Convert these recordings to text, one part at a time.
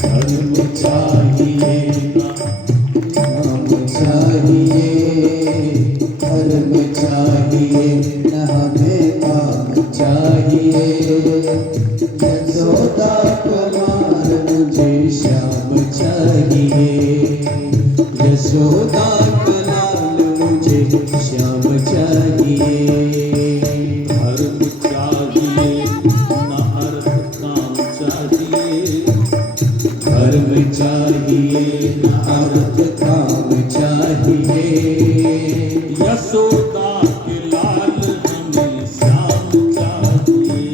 धर्म चाहिए नाम चाहिए, धर्म चाहिए न हमें काम चाहिए। यशोदा कुमार मुझे श्याम चाहिए, यशोदा का लाल मुझे श्याम चाहिए। धर्म चाहिए न अर्थ काम चाहिए, धर्म चाहिए न अर्थ काम चाहिए। यशोदा के लाल हमें श्याम चाहिए,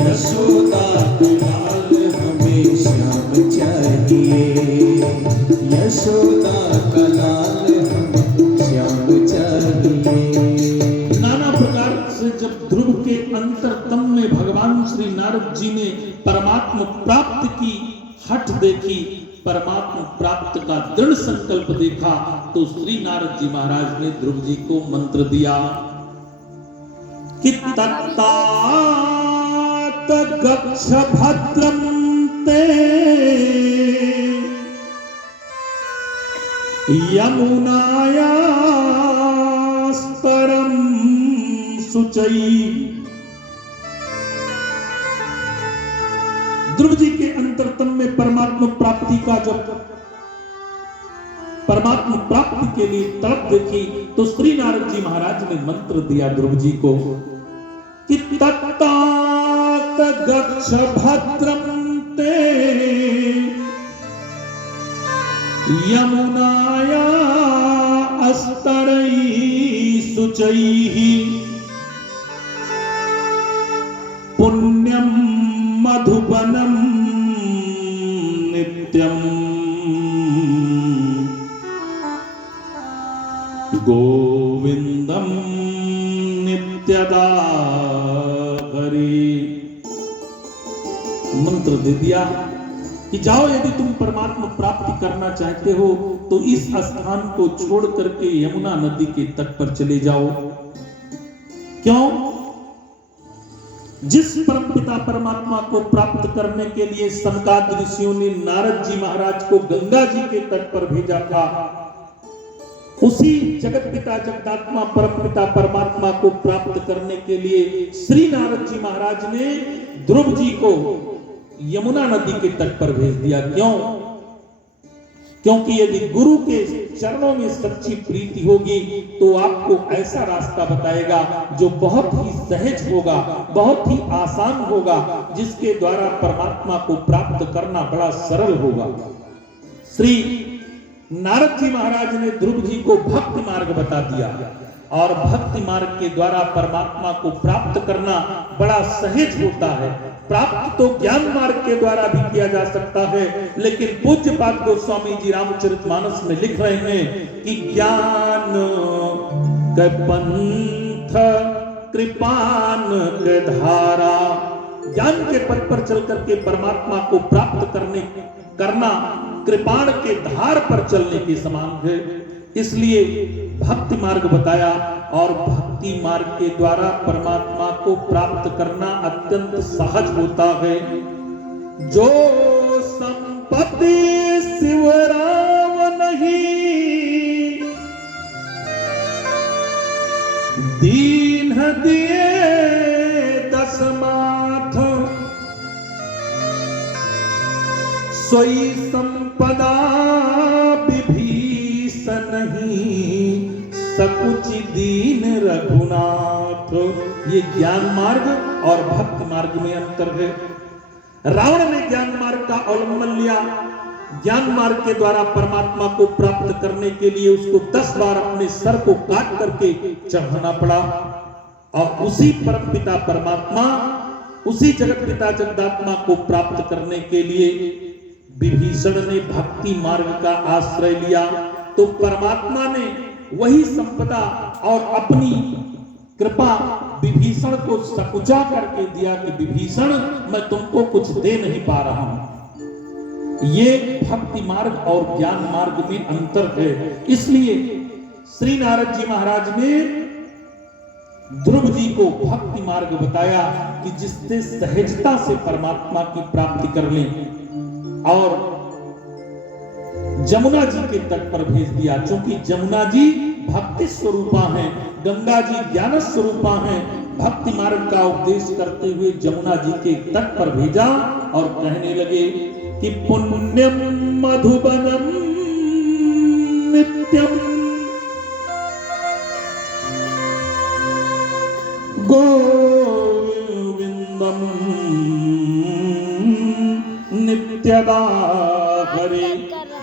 यशोदा के लाल हमें श्याम चाहिए, यशोदा का लाल हमें श्याम चाहिए। नाना प्रकार से जब ध्रुव के अंतरतम में भगवान श्री नारद जी ने परमात्मा प्राप्त की हठ देखी, परमात्मा प्राप्त का दृढ़ संकल्प देखा, तो श्री नारद जी महाराज ने ध्रुव जी को मंत्र दिया कि तत्तात गच्छ भद्रम ते यमुनाया स्तरम शुचि। ध्रुव जी के अंतरतम में परमात्मा प्राप्ति का जब परमात्मा प्राप्ति के लिए तड़प देखी, तो श्री नारद जी महाराज ने मंत्र दिया ध्रुव जी को कि तत्तात गच्छ भद्रम ते यमुनाया स्तरैः शुचैः पुण्यम मधुबनम नित्यम गोविंदम नित्यदा हरि। मंत्र दे दिया कि जाओ, यदि तुम परमात्मा प्राप्ति करना चाहते हो तो इस स्थान को छोड़ करके यमुना नदी के तट पर चले जाओ। क्यों? जिस परमपिता परमात्मा को प्राप्त करने के लिए सनकादिक ऋषियों ने नारद जी महाराज को गंगा जी के तट पर भेजा था, उसी जगत पिता जगदात्मा परमपिता परमात्मा को प्राप्त करने के लिए श्री नारद जी महाराज ने ध्रुव जी को यमुना नदी के तट पर भेज दिया। क्यों? क्योंकि यदि गुरु के चरणों में सच्ची प्रीति होगी तो आपको ऐसा रास्ता बताएगा जो बहुत ही सहज होगा, बहुत ही आसान होगा, जिसके द्वारा परमात्मा को प्राप्त करना बड़ा सरल होगा। श्री नारद जी महाराज ने ध्रुव जी को भक्ति मार्ग बता दिया, और भक्ति मार्ग के द्वारा परमात्मा को प्राप्त करना बड़ा सहज होता है। प्राप्त तो ज्ञान मार्ग के द्वारा भी किया जा सकता है, लेकिन पूज्यपाद गोस्वामी जी रामचरितमानस में लिख रहे हैं कि ज्ञान के पंथ कृपान के धारा, ज्ञान के पथ पर चल करके परमात्मा को प्राप्त करना कृपाण के धार पर चलने के समान है। इसलिए भक्ति मार्ग बताया, और भक्ति मार्ग के द्वारा परमात्मा को प्राप्त करना अत्यंत सहज होता है। जो संपत्ति शिवराम नहीं, दीन दिए दसमाथ, सोई संपदा विभीषण नहीं, सकुच दीन रघुनाथ। ये ज्ञान मार्ग और भक्ति मार्ग में अंतर है। रावण ने ज्ञान मार्ग का अवलंबन लिया, ज्ञान मार्ग के द्वारा परमात्मा को प्राप्त करने के लिए उसको 10 बार अपने सर को काट करके चढ़ाना पड़ा, और उसी परमपिता परमात्मा, उसी जगत पिता जगदात्मा को प्राप्त करने के लिए विभीषण ने भक्ति मार्ग का आश्रय लिया। तो परमात्मा ने वही संपदा और अपनी कृपा विभीषण को सकुचा करके दिया कि विभीषण, मैं तुमको कुछ दे नहीं पा रहा हूं। ये भक्ति मार्ग और ज्ञान मार्ग में अंतर है। इसलिए श्री नारद जी महाराज ने ध्रुव जी को भक्ति मार्ग बताया कि जिससे सहजता से परमात्मा की प्राप्ति कर लें। और जमुना जी के तट पर भेज दिया। क्योंकि जमुना जी भक्ति स्वरूपा हैं, गंगा जी ज्ञान स्वरूपा हैं। भक्ति मार्ग का उपदेश करते हुए जमुना जी के तट पर भेजा और कहने लगे कि पुण्यम मधुबनम नित्यम गोविंदम नित्यदा हरे।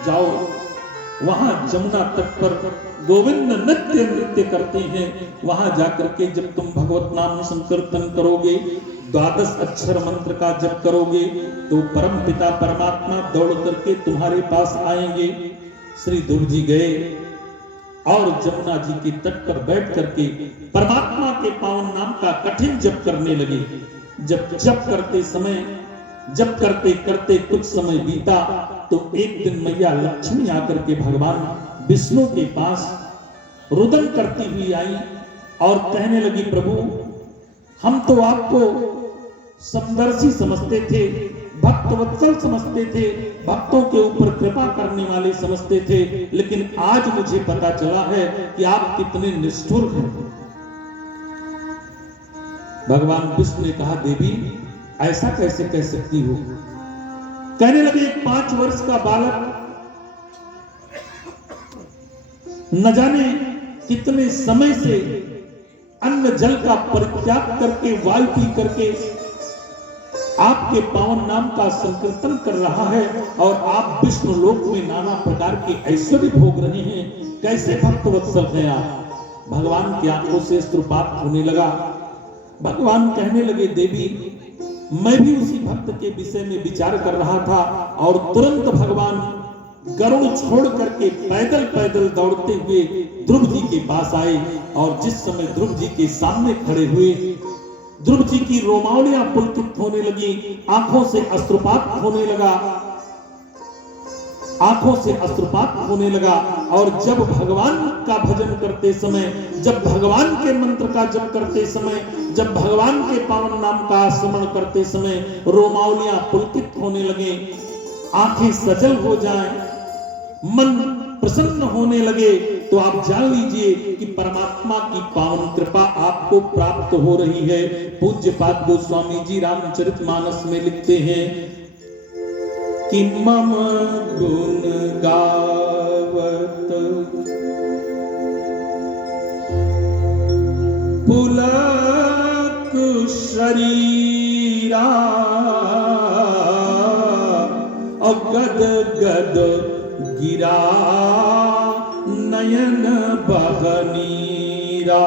जाओ वहां जमुना तट पर गोविंद नित्य नृत्य करते हैं। वहां जाकर के जब तुम भगवत नाम संकीर्तन करोगे, 12 अक्षर मंत्र का जप करोगे, तो परम पिता परमात्मा दौड़ करके तुम्हारे पास आएंगे। श्री ध्रुव जी गए और जमुना जी के तट पर बैठ करके परमात्मा के पावन नाम का कठिन जप करने लगे। जब जप करते समय, जप करते करते कुछ समय बीता, तो एक दिन मैया लक्ष्मी आकर के भगवान विष्णु के पास रुदन करती हुई आई और कहने लगी, प्रभु हम तो आपको समदर्शी समझते थे, भक्तवत्सल समझते थे, भक्तों के ऊपर कृपा करने वाले समझते थे, लेकिन आज मुझे पता चला है कि आप कितने निष्ठुर हैं। भगवान विष्णु ने कहा, देवी ऐसा कैसे कह सकती हो? कहने लगे, 5 वर्ष का बालक न जाने कितने समय से अन्न जल का परित्याग करके, वायु पी करके आपके पावन नाम का संकीर्तन कर रहा है और आप विष्णु लोक में नाना प्रकार के ऐश्वर्य भोग रहे हैं। कैसे भक्त वत्सल हैं आप? भगवान की आंखों से अश्रुपात होने लगा। भगवान कहने लगे, देवी मैं भी उसी भक्त के विषय में विचार कर रहा था और तुरंत भगवान गरुड़ छोड़ करके पैदल पैदल दौड़ते हुए ध्रुव जी के पास आए। और जिस समय ध्रुव जी के सामने खड़े हुए, ध्रुव जी की रोमावलियां पुलकित होने लगी, आंखों से अश्रुपात होने लगा, आंखों से अश्रुपात होने लगा। और जब भगवान का भजन करते समय, जब भगवान के मंत्र का जप करते समय, जब भगवान के पावन नाम का स्मरण करते समय रोमावलियां पुलकित होने लगे, आंखें सजल हो जाएं, मन प्रसन्न होने लगे, तो आप जान लीजिए कि परमात्मा की पावन कृपा आपको प्राप्त हो रही है। पूज्यपाद गोस्वामी जी रामचरितमानस में लिखते हैं कि मम गुण गावत पुलक शरीरा और गद गद गिरा नयन बहनीरा।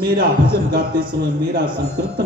मेरा भजन गाते समय, मेरा संकीर्तन